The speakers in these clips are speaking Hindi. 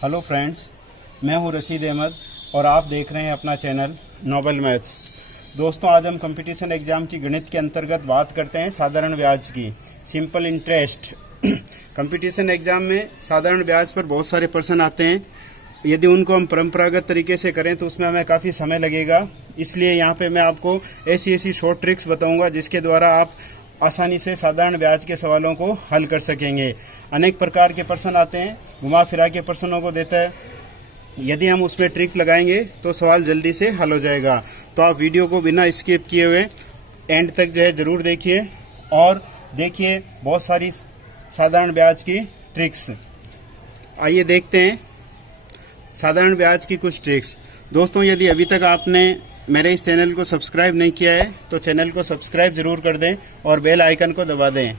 हेलो फ्रेंड्स, मैं हूं रशीद अहमद और आप देख रहे हैं अपना चैनल नोबल मैथ्स। दोस्तों, आज हम कंपटीशन एग्जाम की गणित के अंतर्गत बात करते हैं साधारण ब्याज की, सिंपल इंटरेस्ट। कंपटीशन एग्जाम में साधारण ब्याज पर बहुत सारे प्रश्न आते हैं। यदि उनको हम परंपरागत तरीके से करें तो उसमें हमें काफ़ी समय लगेगा। इसलिए यहाँ पे मैं आपको ऐसी शॉर्ट ट्रिक्स बताऊँगा जिसके द्वारा आप आसानी से साधारण ब्याज के सवालों को हल कर सकेंगे। अनेक प्रकार के प्रश्न आते हैं, घुमा फिरा के प्रश्नों को देता है। यदि हम उसमें ट्रिक लगाएंगे तो सवाल जल्दी से हल हो जाएगा। तो आप वीडियो को बिना स्किप किए हुए एंड तक जो है ज़रूर देखिए और देखिए बहुत सारी साधारण ब्याज की ट्रिक्स। आइए देखते हैं साधारण ब्याज की कुछ ट्रिक्स। दोस्तों, यदि अभी तक आपने मेरे इस चैनल को सब्सक्राइब नहीं किया है तो चैनल को सब्सक्राइब ज़रूर कर दें और बेल आइकन को दबा दें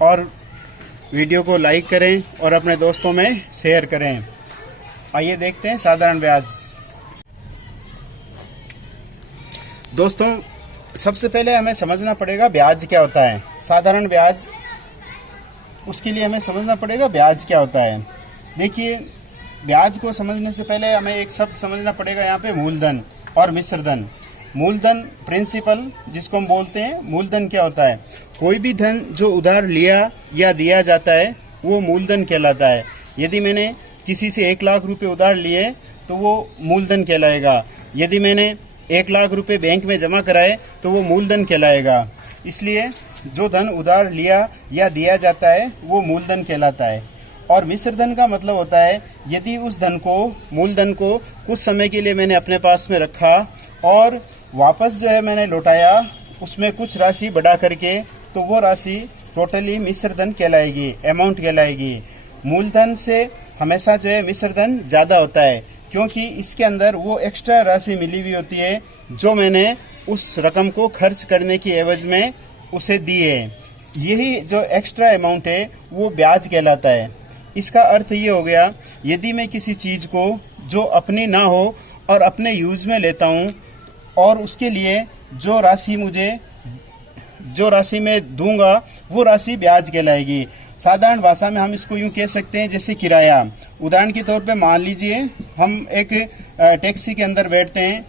और वीडियो को लाइक करें और अपने दोस्तों में शेयर करें। आइए देखते हैं साधारण ब्याज। दोस्तों, सबसे पहले हमें समझना पड़ेगा ब्याज क्या होता है। साधारण ब्याज, उसके लिए हमें समझना पड़ेगा ब्याज क्या होता है। देखिए, ब्याज को समझने से पहले हमें एक शब्द समझना पड़ेगा यहाँ पे, मूलधन और मिश्रधन। मूलधन प्रिंसिपल जिसको हम बोलते हैं, मूलधन क्या होता है? कोई भी धन जो उधार लिया या दिया जाता है वो मूलधन कहलाता है। यदि मैंने किसी से 1 लाख रुपए उधार लिए तो वो मूलधन कहलाएगा। यदि मैंने 1 लाख रुपए बैंक में जमा कराए तो वो मूलधन कहलाएगा। इसलिए जो धन उधार लिया या दिया जाता है वो मूलधन कहलाता है। और मिश्रधन का मतलब होता है यदि उस धन को, मूलधन को कुछ समय के लिए मैंने अपने पास में रखा और वापस जो है मैंने लौटाया, उसमें कुछ राशि बढ़ा करके, तो वो राशि टोटली मिश्रधन कहलाएगी, अमाउंट कहलाएगी। मूलधन से हमेशा जो है मिश्रधन ज़्यादा होता है क्योंकि इसके अंदर वो एक्स्ट्रा राशि मिली हुई होती है जो मैंने उस रकम को खर्च करने की एवज में उसे दी है। यही जो एक्स्ट्रा अमाउंट है वो ब्याज कहलाता है। इसका अर्थ ये हो गया, यदि मैं किसी चीज़ को जो अपनी ना हो और अपने यूज़ में लेता हूँ और उसके लिए जो राशि मैं दूंगा वो राशि ब्याज कहलाएगी। साधारण भाषा में हम इसको यूँ कह सकते हैं जैसे किराया। उदाहरण के तौर पे मान लीजिए हम एक टैक्सी के अंदर बैठते हैं।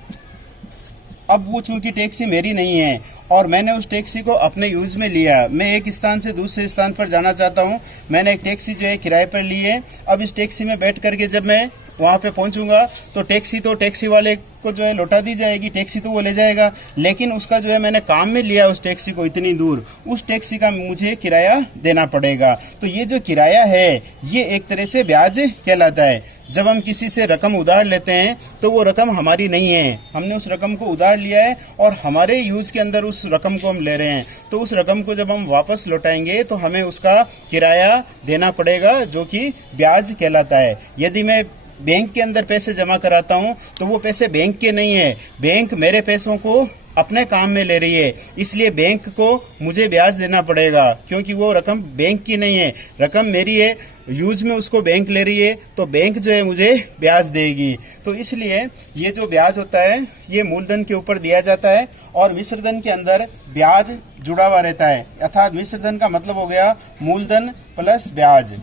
अब वो चूँकि टैक्सी मेरी नहीं है और मैंने उस टैक्सी को अपने यूज़ में लिया, मैं एक स्थान से दूसरे स्थान पर जाना चाहता हूँ, मैंने एक टैक्सी जो है किराए पर ली है। अब इस टैक्सी में बैठ करके जब मैं वहाँ पे पहुँचूंगा तो टैक्सी वाले को जो है लौटा दी जाएगी, टैक्सी तो वो ले जाएगा, लेकिन उसका जो है मैंने काम में लिया उस टैक्सी को इतनी दूर, उस टैक्सी का मुझे किराया देना पड़ेगा। तो ये जो किराया है ये एक तरह से ब्याज कहलाता है। जब हम किसी से रकम उधार लेते हैं तो वो रकम हमारी नहीं है, हमने उस रकम को उधार लिया है और हमारे यूज के अंदर उस रकम को हम ले रहे हैं। तो उस रकम को जब हम वापस लौटाएंगे तो हमें उसका किराया देना पड़ेगा जो कि ब्याज कहलाता है। यदि मैं बैंक के अंदर पैसे जमा कराता हूं तो वो पैसे बैंक के नहीं है, बैंक मेरे पैसों को अपने काम में ले रही है, इसलिए बैंक को मुझे ब्याज देना पड़ेगा क्योंकि वो रकम बैंक की नहीं है, रकम मेरी है, यूज में उसको बैंक ले रही है, तो बैंक जो है मुझे ब्याज देगी। तो इसलिए ये जो ब्याज होता है ये मूलधन के ऊपर दिया जाता है और मिश्रधन के अंदर ब्याज जुड़ा हुआ रहता है। अर्थात मिश्रधन का मतलब हो गया मूलधन प्लस ब्याज।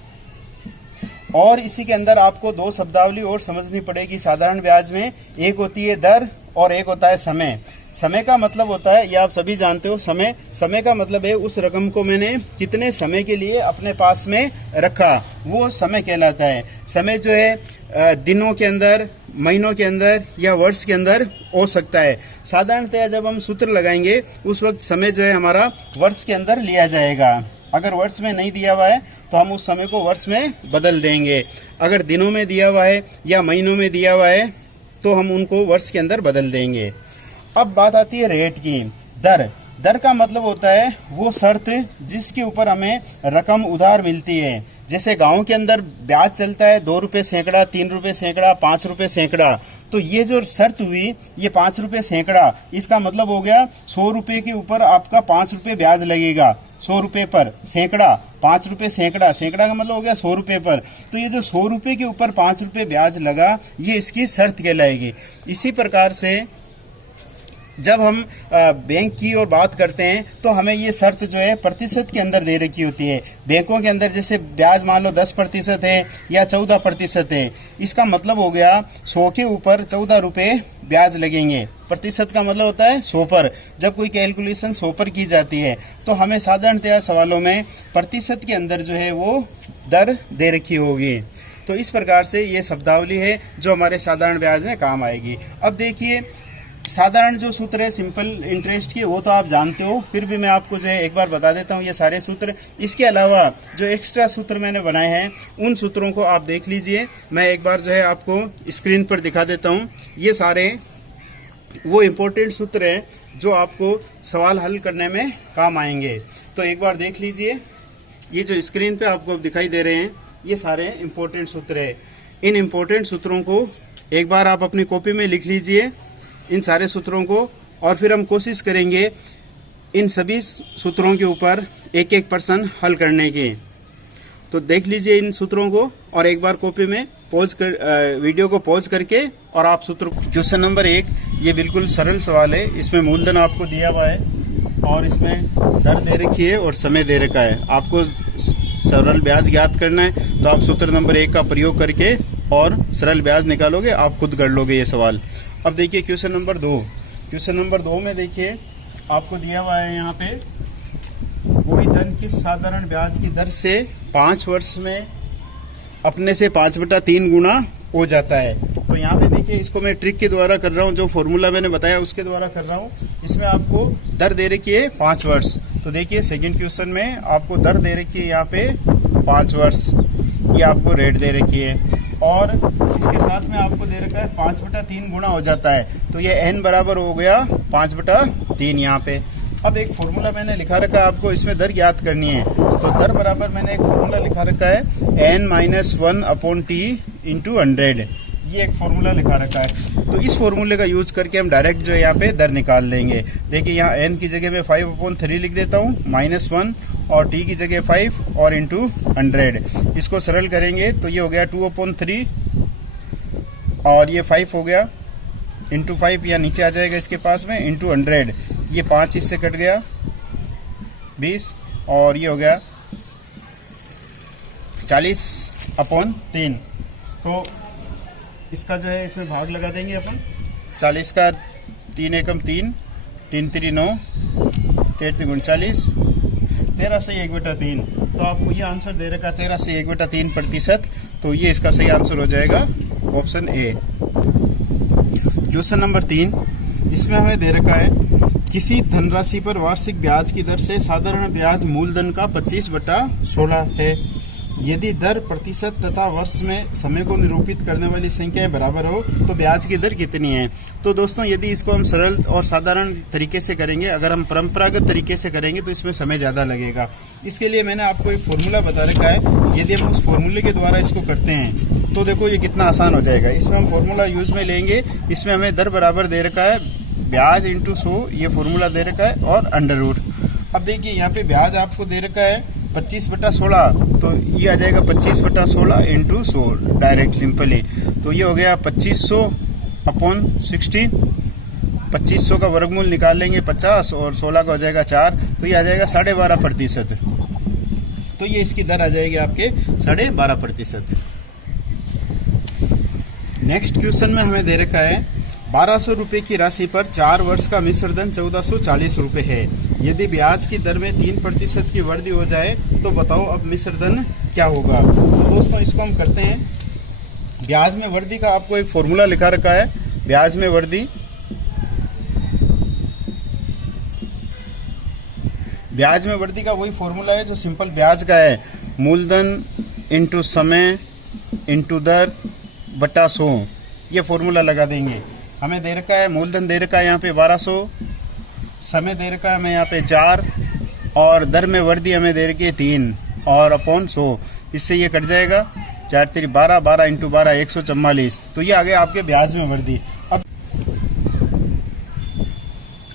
और इसी के अंदर आपको 2 शब्दावली और समझनी पड़ेगी साधारण ब्याज में। एक होती है दर और एक होता है समय। समय का मतलब होता है, ये आप सभी जानते हो, समय का मतलब है उस रकम को मैंने कितने समय के लिए अपने पास में रखा, वो समय कहलाता है। समय जो है दिनों के अंदर, महीनों के अंदर या वर्ष के अंदर हो सकता है। साधारणतया जब हम सूत्र लगाएंगे उस वक्त समय जो है हमारा वर्ष के अंदर लिया जाएगा। अगर वर्ष में नहीं दिया हुआ है तो हम उस समय को वर्ष में बदल देंगे। अगर दिनों में दिया हुआ है या महीनों में दिया हुआ है तो हम उनको वर्ष के अंदर बदल देंगे। अब बात आती है रेट की। दर का मतलब होता है वो शर्त जिसके ऊपर हमें रकम उधार मिलती है। जैसे गांव के अंदर ब्याज चलता है 2 रुपये सैकड़ा, 3 रुपये सैकड़ा, 5 रुपये सैकड़ा। तो ये जो शर्त हुई, ये 5 रुपये सैकड़ा, इसका मतलब हो गया 100 रुपये के ऊपर आपका 5 रुपये ब्याज लगेगा। 100 रुपये पर सैकड़ा, 5 रुपये सैकड़ा, सैकड़ा का मतलब हो गया 100 रुपये पर। तो ये जो 100 रुपये के ऊपर 5 रुपये ब्याज लगा, ये इसकी शर्त कहलाएगी। इसी प्रकार से जब हम बैंक की और बात करते हैं तो हमें ये शर्त जो है प्रतिशत के अंदर दे रखी होती है। बैंकों के अंदर जैसे ब्याज मान लो 10% है या 14% है, इसका मतलब हो गया 100 के ऊपर 14 रुपये ब्याज लगेंगे। प्रतिशत का मतलब होता है 100 पर। जब कोई कैलकुलेशन 100 पर की जाती है तो हमें साधारणतया सवालों में प्रतिशत के अंदर जो है वो दर दे रखी होगी। तो इस प्रकार से ये शब्दावली है जो हमारे साधारण ब्याज में काम आएगी। अब देखिए साधारण जो सूत्र है सिंपल इंटरेस्ट की वो तो आप जानते हो, फिर भी मैं आपको जो है एक बार बता देता हूँ ये सारे सूत्र। इसके अलावा जो एक्स्ट्रा सूत्र मैंने बनाए हैं उन सूत्रों को आप देख लीजिए। मैं एक बार जो है आपको स्क्रीन पर दिखा देता हूँ। ये सारे वो इम्पोर्टेंट सूत्र हैं जो आपको सवाल हल करने में काम आएंगे। तो एक बार देख लीजिए, ये जो स्क्रीन पे आपको दिखाई दे रहे हैं ये सारे इम्पोर्टेंट सूत्र है। इन इम्पोर्टेंट सूत्रों को एक बार आप अपनी कॉपी में लिख लीजिए, इन सारे सूत्रों को, और फिर हम कोशिश करेंगे इन सभी सूत्रों के ऊपर एक एक प्रश्न हल करने की। तो देख लीजिए इन सूत्रों को और एक बार कॉपी में पॉज कर वीडियो को पॉज करके और आप सूत्र। क्वेश्चन नंबर 1 ये बिल्कुल सरल सवाल है। इसमें मूलधन आपको दिया हुआ है और इसमें दर दे रखी है और समय दे रखा है। आपको सरल ब्याज ज्ञात करना है तो आप सूत्र नंबर 1 का प्रयोग करके और सरल ब्याज निकालोगे, आप खुद कर लोगे ये सवाल। अब देखिए क्वेश्चन नंबर 2। क्वेश्चन नंबर 2 में देखिए आपको दिया हुआ है यहाँ पे, कोई धन किस साधारण ब्याज की दर से 5 वर्ष में अपने से 5/3 गुना हो जाता है। तो यहाँ पे देखिए इसको मैं ट्रिक के द्वारा कर रहा हूँ, जो फॉर्मूला मैंने बताया उसके द्वारा कर रहा हूँ। इसमें आपको दर दे रखी है 5 वर्ष। तो देखिए सेकंड क्वेश्चन में आपको दर दे रखी है यहाँ पे 5 वर्ष, ये आपको रेट दे रखी है और इसके साथ में आपको दे रखा है 5/3 गुना हो जाता है। तो ये n बराबर हो गया 5/3 यहाँ पे। अब एक फॉर्मूला मैंने लिखा रखा है आपको, इसमें दर ज्ञात करनी है। तो दर बराबर मैंने एक फॉर्मूला लिखा रखा है n-1/t × 100। ये एक फॉर्मूला लिखा रखा है। तो इस फॉर्मूले का यूज करके हम डायरेक्ट जो है यहाँ पे दर निकाल लेंगे। देखिए यहाँ n की जगह मैं 5/3 लिख देता हूँ, -1 और t की जगह 5 और इंटू 100। इसको सरल करेंगे तो ये हो गया 2/3 और ये 5 हो गया इंटू 5, या नीचे आ जाएगा इसके पास में, इंटू 100। ये 5 इससे कट गया 20 और ये हो गया 40/3। तो इसका जो है इसमें भाग लगा देंगे अपन। 40 का 3 एकम 3, 3 3 9, 13 40, 13 से 1/3। तो आपको ये आंसर दे रखा 13 से 1/3%। तो ये इसका सही आंसर हो जाएगा ऑप्शन ए। क्वेश्चन नंबर 3, इसमें हमें दे रखा है किसी धनराशि पर वार्षिक ब्याज की दर से साधारण ब्याज मूलधन का 25/16 है। यदि दर प्रतिशत तथा वर्ष में समय को निरूपित करने वाली संख्याएं बराबर हो तो ब्याज की दर कितनी है। तो दोस्तों यदि इसको हम सरल और साधारण तरीके से करेंगे, अगर हम परंपरागत तरीके से करेंगे तो इसमें समय ज़्यादा लगेगा। इसके लिए मैंने आपको एक फॉर्मूला बता रखा है। यदि हम उस फॉर्मूले के द्वारा इसको करते हैं तो देखो ये कितना आसान हो जाएगा। इसमें हम फॉर्मूला यूज में लेंगे। इसमें हमें दर बराबर दे रखा है ब्याज इंटू 100, ये फॉर्मूला दे रखा है, और अंडर रूट। अब देखिए यहाँ पे ब्याज आपको दे रखा है 25/16, तो ये आ जाएगा 25/16 इंटू 100 डायरेक्ट सिंपली। तो ये हो गया 2500/16। 2500 का वर्गमूल निकाल लेंगे 50 और 16 का हो जाएगा 4, तो ये आ जाएगा 12.5%। तो ये इसकी दर आ जाएगी आपके 12.5%। नेक्स्ट क्वेश्चन में हमें दे रखा है 1200 रुपये की राशि पर 4 वर्ष का मिश्र धन 1440 रुपये है। यदि ब्याज की दर में 3% की वृद्धि हो जाए तो बताओ अब मिश्र धन क्या होगा। तो दोस्तों इसको हम करते हैं। ब्याज में वृद्धि का आपको एक फॉर्मूला लिखा रखा है। ब्याज में वृद्धि, ब्याज में वृद्धि का वही फॉर्मूला है जो सिंपल ब्याज का है, मूलधन इंटू समय इंटू दर बटा 100। ये फॉर्मूला लगा देंगे। हमें दे रखा है मूलधन दे रखा है यहाँ पे 1200, समय दे रखा है हमें यहाँ पे 4 और दर में वृद्धि हमें दे रखी है 3 और अपॉन 100। इससे ये कट जाएगा 4 3 12, 12 इंटू 12 144। तो ये आ गया आपके ब्याज में वृद्धि।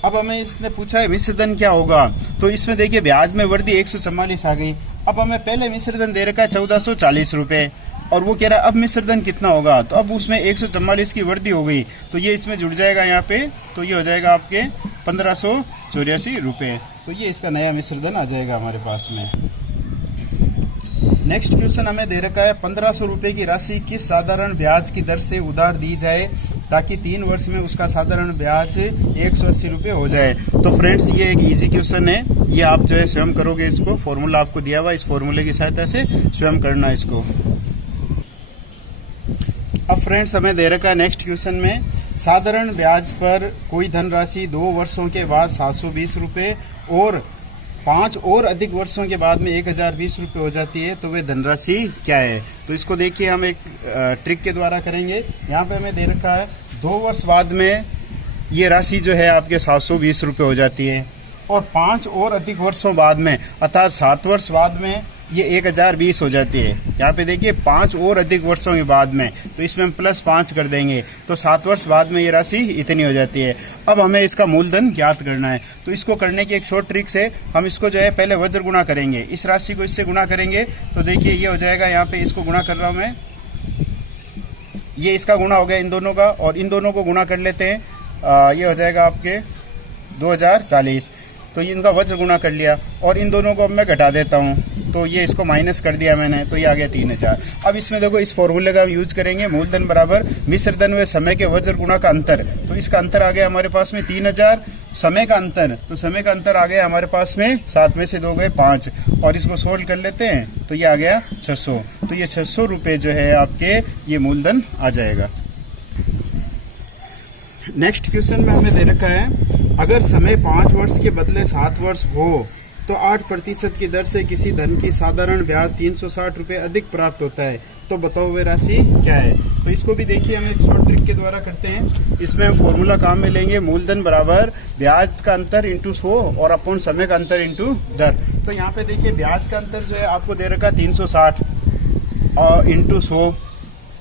अब हमें इसने पूछा है मिश्र धन क्या होगा। तो इसमें देखिए ब्याज में वृद्धि 144 आ गई। अब हमें पहले मिश्र धन दे रखा है 1440 रुपये। और वो कह रहा है अब मिश्र धन कितना होगा, तो अब उसमें 144 की वृद्धि हो गई, तो ये इसमें जुड़ जाएगा यहाँ पे, तो ये हो जाएगा आपके 1584 रुपये। तो ये इसका नया मिश्र धन आ जाएगा हमारे पास में। नेक्स्ट क्वेश्चन हमें दे रखा है 1500 रुपये की राशि किस साधारण ब्याज की दर से उधार दी जाए ताकि 3 वर्ष में उसका साधारण ब्याज 180 रुपये हो जाए। तो फ्रेंड्स ये एक इजी क्वेश्चन है, ये आप जो है स्वयं करोगे, इसको फॉर्मूला आपको दिया हुआ, इस फॉर्मूले की सहायता से स्वयं करना इसको। अब फ्रेंड्स हमें दे रखा है नेक्स्ट क्वेश्चन में साधारण ब्याज पर कोई धनराशि 2 वर्षों के बाद 720 रुपये और 5 और अधिक वर्षों के बाद में 1020 रुपये हो जाती है, तो वे धनराशि क्या है। तो इसको देखिए हम एक ट्रिक के द्वारा करेंगे। यहाँ पे हमें दे रखा है 2 वर्ष बाद में ये राशि जो है आपके 720 रुपये हो जाती है और 5 और अधिक वर्षों बाद में अर्थात 7 वर्ष बाद में ये 1020 हो जाती है। यहाँ पे देखिए 5 और अधिक वर्षों के बाद में, तो इसमें हम +5 कर देंगे तो 7 वर्ष बाद में ये राशि इतनी हो जाती है। अब हमें इसका मूलधन ज्ञात करना है, तो इसको करने की एक शॉर्ट ट्रिक से हम इसको जो है पहले वज्र गुणा करेंगे, इस राशि को इससे गुणा करेंगे, तो देखिए ये हो जाएगा, यहाँ पे इसको गुणा कर रहा हूँ मैं, ये इसका गुणा हो गया इन दोनों का, और इन दोनों को गुणा कर लेते हैं, ये हो जाएगा आपके 2040, तो इनका वज्र गुणा कर लिया और इन दोनों को अब मैं घटा देता हूँ, तो ये इसको माइनस कर दिया मैंने, तो ये आ गया 3000। अब इसमें देखो इस फॉर्मूले का हम यूज करेंगे, मूलधन बराबर मिश्र धन व समय के वज्र गुणा का अंतर, तो इसका अंतर आ गया हमारे पास में 3000, समय का अंतर, तो समय का अंतर आ गया हमारे पास में 7 में से 2 गए 5, और इसको सोल्व कर लेते हैं, तो ये आ गया 600, तो ये 600 रुपये जो है आपके ये मूलधन आ जाएगा। नेक्स्ट क्वेश्चन में हमें दे रखा है अगर समय 5 वर्ष के बदले 7 वर्ष हो तो 8% की दर से किसी धन की साधारण ब्याज 360 रुपये अधिक प्राप्त होता है, तो बताओ वे राशि क्या है। तो इसको भी देखिए हम एक शॉर्ट ट्रिक के द्वारा करते हैं। इसमें हम फॉर्मूला काम में लेंगे, मूलधन बराबर ब्याज का अंतर इंटू 100 और अपॉन समय का अंतर इंटू दर। तो यहाँ पे देखिए ब्याज का अंतर जो है आपको दे रखा 360 और इंटू 100,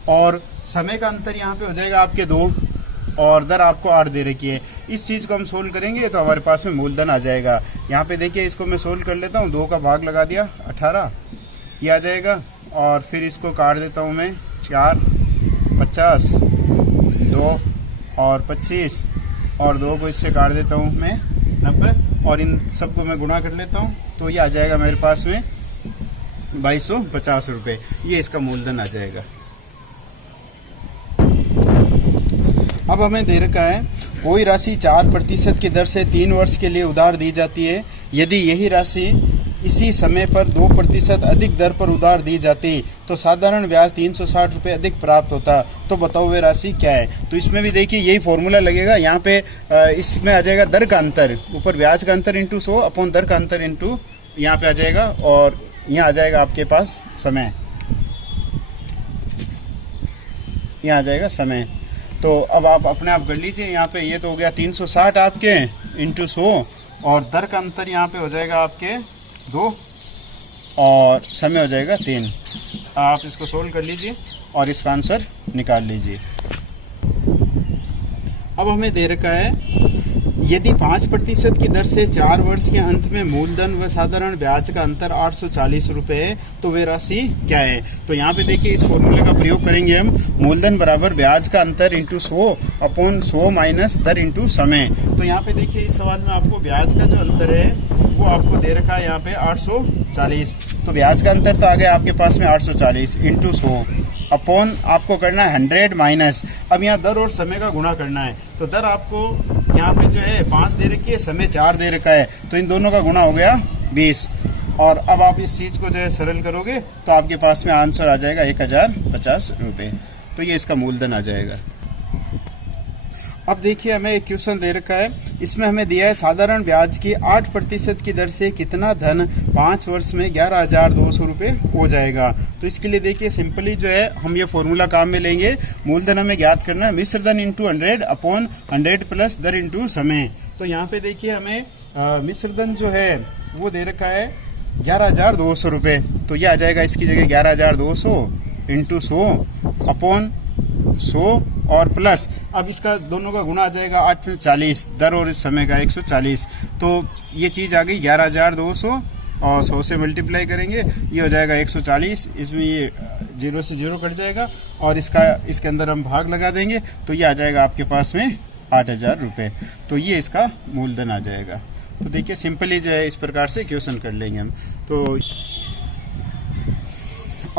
और समय का अंतर यहाँ पे हो जाएगा आपके 2 और दर आपको 8 दे रखी है। इस चीज़ को हम सोल्व करेंगे तो हमारे पास में मूलधन आ जाएगा। यहाँ पे देखिए इसको मैं सोल्व कर लेता हूँ, 2 का भाग लगा दिया 18 ये आ जाएगा, और फिर इसको काट देता हूँ मैं 4 50 2 और 25 और 2 को इससे काट देता हूँ मैं 90, और इन सबको मैं गुणा कर लेता हूँ, तो ये आ जाएगा मेरे पास में 2250 रुपये, ये इसका मूलधन आ जाएगा। अब हमें दे रखा है कोई राशि 4% की दर से 3 वर्ष के लिए उधार दी जाती है, यदि यही राशि इसी समय पर 2% अधिक दर पर उधार दी जाती तो साधारण ब्याज 360 रुपये अधिक प्राप्त होता, तो बताओ वे राशि क्या है। तो इसमें भी देखिए यही फॉर्मूला लगेगा, यहाँ पे इसमें आ जाएगा दर का अंतर, ऊपर ब्याज का अंतर इंटू 100 अपॉन दर का अंतर इंटू यहाँ पे आ जाएगा, और यहाँ आ जाएगा आपके पास समय, यहाँ आ जाएगा समय। तो अब आप अपने आप कर लीजिए, यहाँ पे ये तो हो गया 360 आपके इंटू 100, और दर का अंतर यहाँ पे हो जाएगा आपके 2 और समय हो जाएगा 3। आप इसको सोल्व कर लीजिए और इसका आंसर निकाल लीजिए। अब हमें दे रखा है यदि 5% की दर से 4 वर्ष के अंत में मूलधन व साधारण ब्याज का अंतर 840 रुपये है, तो वे राशि क्या है। तो यहाँ पे देखिए इस फॉर्मूले का प्रयोग करेंगे हम, मूलधन बराबर ब्याज का अंतर इंटू 100 अपॉन 100 माइनस दर इंटू समय। तो यहाँ पे देखिए इस सवाल में आपको ब्याज का जो अंतर है वो आपको दे रखा है यहाँ पे 840, तो ब्याज का अंतर तो आ गया आपके पास में 840 इंटू 100 अपॉन आपको करना है 100 माइनस, अब यहाँ दर और समय का गुणा करना है। तो दर आपको यहाँ पे जो है 5 दे रखी है, समय 4 दे रखा है, तो इन दोनों का गुणा हो गया 20, और अब आप इस चीज़ को जो है सरल करोगे तो आपके पास में आंसर आ जाएगा 1050 रुपये, तो ये इसका मूलधन आ जाएगा। अब देखिए हमें एक क्वेश्चन दे रखा है, इसमें हमें दिया है साधारण ब्याज की 8% की दर से कितना धन 5 वर्ष में 11,200 रुपये हो जाएगा। तो इसके लिए देखिए सिंपली जो है हम ये फॉर्मूला काम में लेंगे, मूलधन हमें ज्ञात करना है, मिश्र धन इंटू 100 अपॉन 100 प्लस दर इंटू समय। तो यहाँ पे देखिए हमें मिश्र धन जो है वो दे रखा है 11,200 रुपये, तो ये आ जाएगा इसकी जगह 11,200 इंटू 100 अपॉन 100 और प्लस, अब इसका दोनों का गुणा आ जाएगा 8 में 40, दर और इस समय का 140, तो ये चीज़ आ गई 11,200 और 100 से मल्टीप्लाई करेंगे, ये हो जाएगा 140। इसमें ये 0 से 0 कट जाएगा और इसके अंदर हम भाग लगा देंगे तो ये आ जाएगा आपके पास में 8,000 रुपये। तो ये इसका मूलधन आ जाएगा। तो देखिए सिंपली जो है इस प्रकार से क्वेश्चन कर लेंगे हम। तो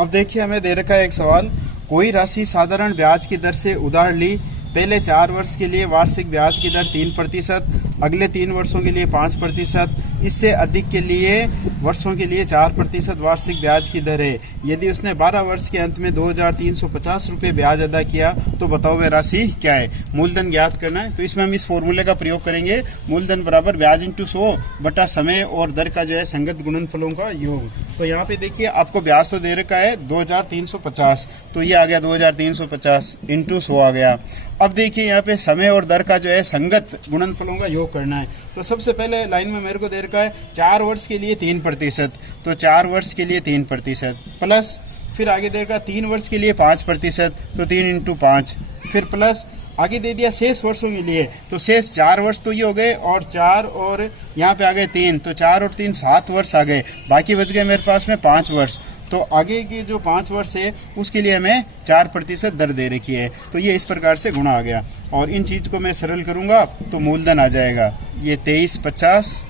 अब देखिए हमें दे रखा है एक सवाल, कोई राशि साधारण ब्याज की दर से उधार ली, पहले 4 वर्ष के लिए वार्षिक ब्याज की दर 3%, अगले 3 वर्षों के लिए 5%, इससे अधिक के लिए वर्षों के लिए 4% वार्षिक ब्याज की दर है। यदि उसने 12 वर्ष के अंत में 2,350 रुपये ब्याज अदा किया तो बताओ वह राशि क्या है। मूलधन ज्ञात करना है तो इसमें हम इस फॉर्मूले का प्रयोग करेंगे, मूलधन बराबर ब्याज इंटू 100 बटा समय और दर का जो है संगत गुणनफलों का योग। तो यहाँ पे देखिए आपको ब्याज तो दे रखा है 2,350, तो ये आ गया 2,350 इंटू 100 आ गया। अब देखिए यहाँ पे समय और दर का जो है संगत गुणनफलों का योग करना है। तो सबसे पहले लाइन में मेरे को दे रखा है 4 वर्ष के लिए 3%, तो 4 वर्ष के लिए 3% प्लस, फिर आगे दे रखा 3 वर्ष के लिए 5%, तो 3 इंटू 5, फिर प्लस आगे दे दिया शेष वर्षों के लिए, तो शेष 4 वर्ष तो ये हो गए और 4 और यहाँ पे आ गए 3, तो 4 और 3 7 वर्ष आ गए, बाकी बच गए मेरे पास में 5 वर्ष। तो आगे के जो 5 वर्ष है उसके लिए हमें 4% दर दे रखी है, तो ये इस प्रकार से गुणा आ गया। और इन चीज़ को मैं सरल करूँगा तो मूलधन आ जाएगा ये 2350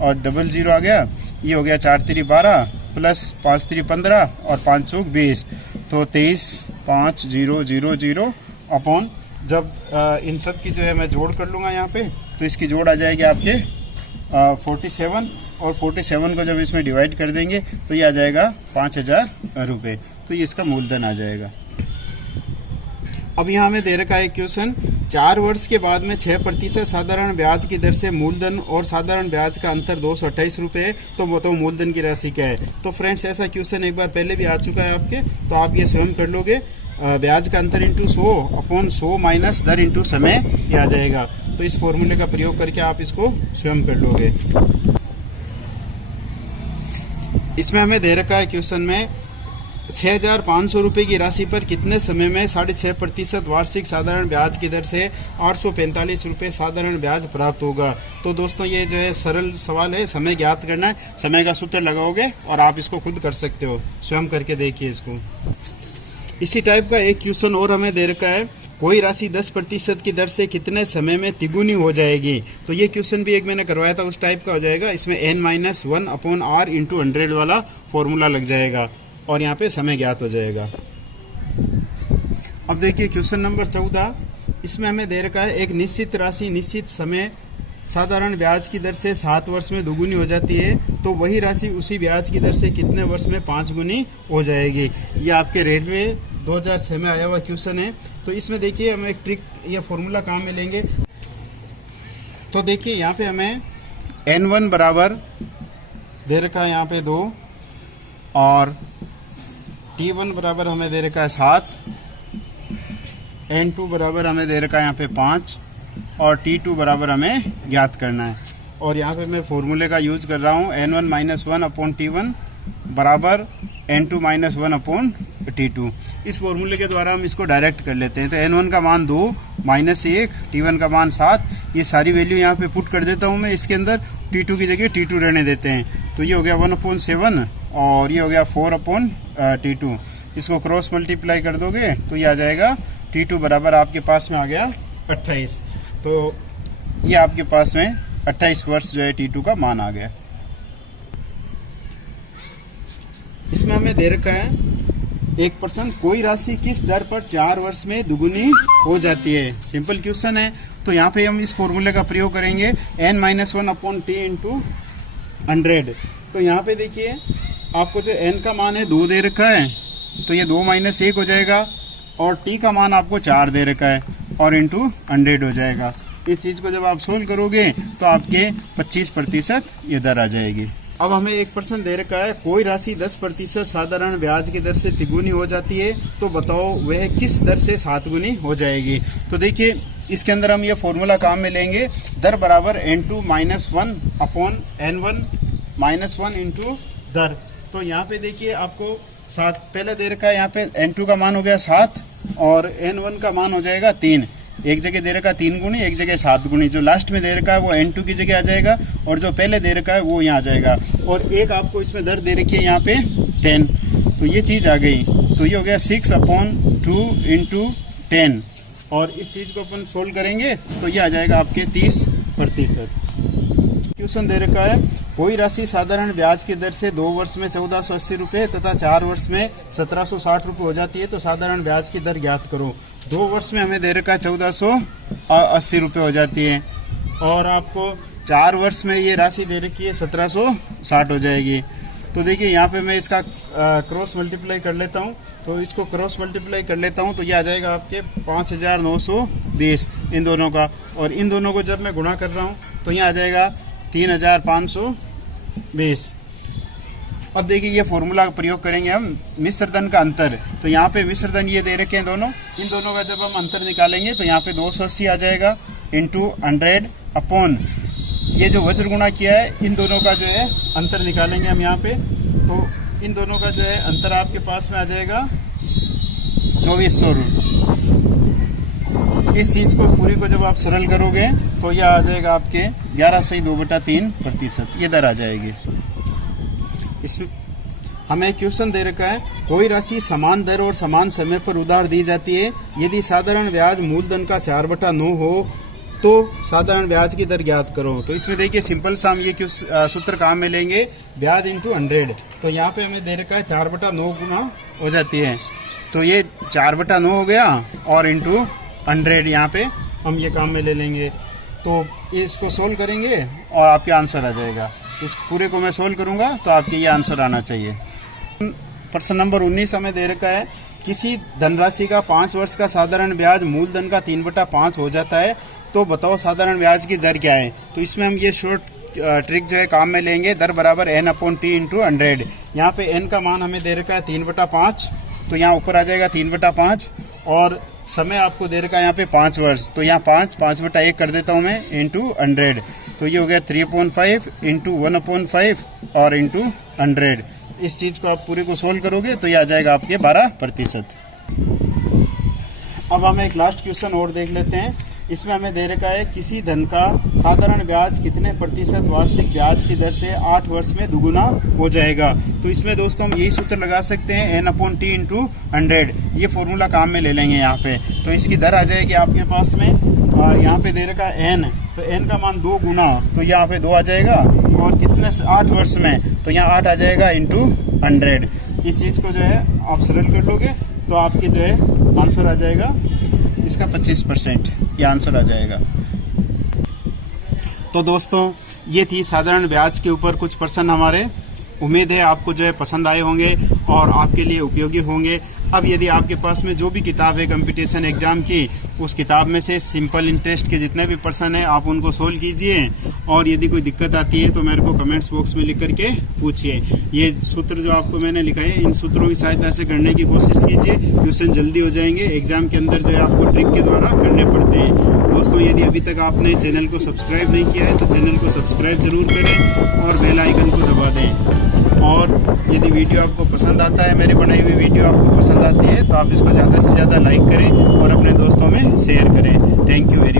और 00 आ गया, ये हो गया 4 3 12 प्लस 5 3 15 और 5 चौक 20, तो 23,5,000 अपॉन, जब इन सब की जो है मैं जोड़ कर लूँगा यहाँ पे तो इसकी जोड़ आ जाएगी आपके 47, और 47 को जब इसमें डिवाइड कर देंगे तो ये आ जाएगा 5,000 रुपये, तो ये इसका मूलधन आ जाएगा। अब यहाँ हमें दे रखा है क्वेश्चन, 4 वर्ष के बाद में 6% साधारण ब्याज की दर से मूलधन और साधारण ब्याज का अंतर 228 रुपये है, तो बताओ मूलधन की राशि क्या है। तो फ्रेंड्स ऐसा क्वेश्चन एक बार पहले भी आ चुका है आपके, तो आप ये स्वयं कर लोगे। ब्याज का अंतर इंटू 100 अपॉन 100 माइनस दर इंटू समय ये आ जाएगा। तो इस फॉर्मूले का प्रयोग करके आप इसको स्वयं कर लोगे। इसमें हमें दे रखा है क्वेश्चन में 6,500 रुपये की राशि पर कितने समय में 6.5% वार्षिक साधारण ब्याज की दर से 845 रुपये साधारण ब्याज प्राप्त होगा। तो दोस्तों ये जो है सरल सवाल है, समय ज्ञात करना है, समय का सूत्र लगाओगे और आप इसको खुद कर सकते हो, स्वयं करके देखिए इसको। इसी टाइप का एक क्वेश्चन और हमें दे रखा है, कोई राशि 10% की दर से कितने समय में तिगुनी हो जाएगी। तो ये क्वेश्चन भी एक मैंने करवाया था, उस टाइप का हो जाएगा। इसमें n-1 अपॉन r इंटू 100 वाला फॉर्मूला लग जाएगा और यहाँ पे समय ज्ञात हो जाएगा। अब देखिए क्वेश्चन नंबर 14, इसमें हमें दे रखा है एक निश्चित राशि निश्चित समय साधारण ब्याज की दर से 7 वर्ष में दोगुनी हो जाती है, तो वही राशि उसी ब्याज की दर से कितने वर्ष में 5 गुनी हो जाएगी। ये आपके रेलवे 2006 में आया हुआ क्वेश्चन है। तो इसमें देखिए हम एक ट्रिक या फॉर्मूला काम में लेंगे। तो देखिए यहाँ पे हमें n1 बराबर दे रखा है यहाँ पे 2 और t1 बराबर हमें दे रखा है 7, n2 बराबर हमें दे रखा है यहाँ पे 5 और t2 बराबर हमें ज्ञात करना है। और यहाँ पे मैं फॉर्मूले का यूज कर रहा हूँ n1-1 अपॉन t1 बराबर n2-1 अपॉन t2। इस फॉर्मूले के द्वारा हम इसको डायरेक्ट कर लेते हैं। तो n1 का मान 2 -1, t1 का मान 7, ये सारी वैल्यू यहाँ पे पुट कर देता हूँ मैं इसके अंदर, t2 की जगह t2 रहने देते हैं। तो ये हो गया 1/7 और ये हो गया 4/t2। इसको क्रॉस मल्टीप्लाई कर दोगे तो ये आ जाएगा t2 बराबर आपके पास में आ गया 28। तो ये आपके पास में 28 वर्ष जो है t2 का मान आ गया। इसमें हमें दे रखा है 1%, कोई राशि किस दर पर 4 वर्ष में दुगुनी हो जाती है। सिंपल क्वेश्चन है। तो यहाँ पे हम इस फॉर्मूले का प्रयोग करेंगे n-1 अपॉन t इंटू 100। तो यहाँ पे देखिए आपको जो n का मान है 2 दे रखा है, तो ये 2 - 1 हो जाएगा, और t का मान आपको 4 दे रखा है और इंटू 100 हो जाएगा। इस चीज़ को जब आप सोल्व करोगे तो आपके 25% ये दर आ जाएगी। अब हमें 1% दे रखा है, कोई राशि 10% साधारण ब्याज की दर से तिगुनी हो जाती है, तो बताओ वह किस दर से 7 गुनी हो जाएगी। तो देखिए इसके अंदर हम ये फॉर्मूला काम में लेंगे, दर बराबर n2-1 अपॉन n1-1 इंटू दर। तो यहाँ पे देखिए आपको 7 पहले दे रखा है, यहाँ पे n2 का मान हो गया 7 और n1 का मान हो जाएगा 3। एक जगह दे रखा 3 गुणी, एक जगह 7 गुणी। जो लास्ट में दे रखा है वो n2 की जगह आ जाएगा और जो पहले दे रखा है वो यहाँ आ जाएगा। और एक आपको इसमें दर दे रखी है यहाँ पे 10, तो ये चीज़ आ गई। तो ये हो गया 6/2 × 10। और इस चीज़ को अपन सोल्व करेंगे तो ये आ जाएगा आपके 30%। क्वेश्चन दे रखा है कोई राशि साधारण ब्याज की दर से 2 वर्ष में 1480 रुपये तथा 4 वर्ष में 1760 रुपये हो जाती है, तो साधारण ब्याज की दर ज्ञात करो। 2 वर्ष में हमें दे रखा है 1480 रुपये हो जाती है और आपको 4 वर्ष में ये राशि दे रखी है 1760 हो जाएगी। तो देखिए यहाँ पे मैं इसका क्रॉस मल्टीप्लाई कर लेता हूँ, तो इसको क्रॉस मल्टीप्लाई कर लेता हूँ तो ये आ जाएगा आपके 5920 इन दोनों का। और इन दोनों को जब मैं गुणा कर रहा हूँ तो यहाँ आ जाएगा 3520। अब देखिए ये फॉर्मूला का प्रयोग करेंगे हम मिश्र धन का अंतर। तो यहाँ पे मिश्र धन ये दे रखे हैं दोनों, इन दोनों का जब हम अंतर निकालेंगे तो यहाँ पे 280 आ जाएगा इंटू 100 अपॉन ये जो वज्र गुणा किया है इन दोनों का जो है अंतर निकालेंगे हम यहाँ पे। तो इन दोनों का जो है अंतर आपके पास में आ जाएगा 2400 रुपये। इस चीज़ को पूरी को जब आप सरल करोगे तो यह आ जाएगा आपके 11.2/3%, ये दर आ जाएगी। इसमें हमें क्वेश्चन दे रखा है कोई राशि समान दर और समान समय पर उधार दी जाती है, यदि साधारण ब्याज मूलधन का 4/9 हो तो साधारण ब्याज की दर ज्ञात करो। तो इसमें देखिए सिंपल सा हम ये सूत्र काम में लेंगे, ब्याज इंटू 100। तो यहाँ पे हमें दे रखा है 4/9 गुना हो जाती है, तो ये 4/9 हो गया और इंटू 100 यहाँ पे हम ये काम में ले लेंगे। तो इसको सोल्व करेंगे और आपके आंसर आ जाएगा। इस पूरे को मैं सोल्व करूँगा तो आपके ये आंसर आना चाहिए। प्रश्न नंबर 19 हमें दे रखा है किसी धनराशि का 5 वर्ष का साधारण ब्याज मूलधन का 3/5 हो जाता है, तो बताओ साधारण ब्याज की दर क्या है। तो इसमें हम ये शॉर्ट ट्रिक जो है काम में लेंगे, दर बराबर n/t इंटू 100। यहाँ पे n का मान हमें दे रखा है 3/5, तो यहाँ ऊपर आ जाएगा 3/5 और समय आपको दे रखा है यहाँ पे 5 वर्ष, तो यहाँ 5/1 कर देता हूँ मैं इंटू 100। तो ये हो गया 3/5 इंटू 1/5 और इंटू 100। इस चीज़ को आप पूरे को सोल्व करोगे तो ये आ जाएगा आपके 12%। अब हम एक लास्ट क्वेश्चन और देख लेते हैं। इसमें हमें दे रखा है किसी धन का साधारण ब्याज कितने प्रतिशत वार्षिक ब्याज की दर से 8 वर्ष में दुगुना हो जाएगा। तो इसमें दोस्तों हम यही सूत्र लगा सकते हैं n/t इंटू 100। ये फॉर्मूला काम में ले लेंगे यहाँ पे। तो इसकी दर आ जाएगी आपके पास में, यहाँ पे दे रखा है n, तो n का मान 2 गुना, तो यहाँ पे 2 आ जाएगा और कितने 8 वर्ष में, तो यहाँ 8 आ जाएगा इंटू 100। इस चीज़ को जो है आप सरल कर लोगे तो आपके जो है आंसर आ जाएगा इसका 25%, ये आंसर आ जाएगा। तो दोस्तों ये थी साधारण ब्याज के ऊपर कुछ प्रश्न हमारे। उम्मीद है आपको जो है पसंद आए होंगे और आपके लिए उपयोगी होंगे। अब यदि आपके पास में जो भी किताब है कंपटीशन एग्जाम की, उस किताब में से सिंपल इंटरेस्ट के जितने भी प्रश्न हैं आप उनको सोल्व कीजिए और यदि कोई दिक्कत आती है तो मेरे को कमेंट्स बॉक्स में लिख करके पूछिए। ये सूत्र जो आपको मैंने लिखा है इन सूत्रों की सहायता से करने की कोशिश कीजिए, क्वेश्चन जल्दी हो जाएंगे। एग्जाम के अंदर जो है आपको ट्रिक के द्वारा करने पड़ते हैं। दोस्तों यदि अभी तक आपने चैनल को सब्सक्राइब नहीं किया है तो चैनल को सब्सक्राइब जरूर करें और बेल आइकन को दबा दें। और यदि वीडियो आपको पसंद आता है, मेरी बनाई हुई वीडियो आपको पसंद आती है, तो आप इसको ज़्यादा से ज़्यादा लाइक करें और अपने दोस्तों में शेयर करें। Thank you very